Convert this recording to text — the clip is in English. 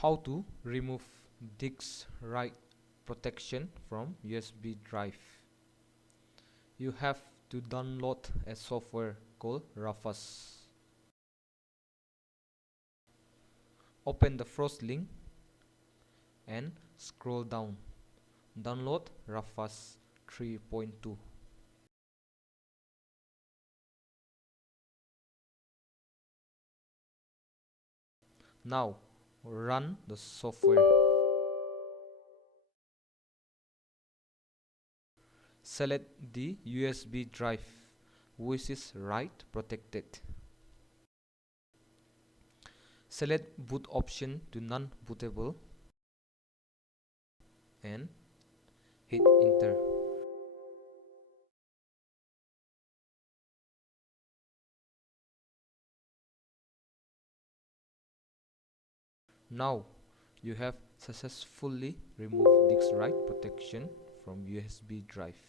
How to remove disk write protection from USB drive. You have to download a software called Rufus. Open the first link and scroll down. Download Rufus 3.2. Now run the software. Select the USB drive which is write protected. Select boot option to non-bootable and hit enter. Now you have successfully removed disk write protection from USB drive.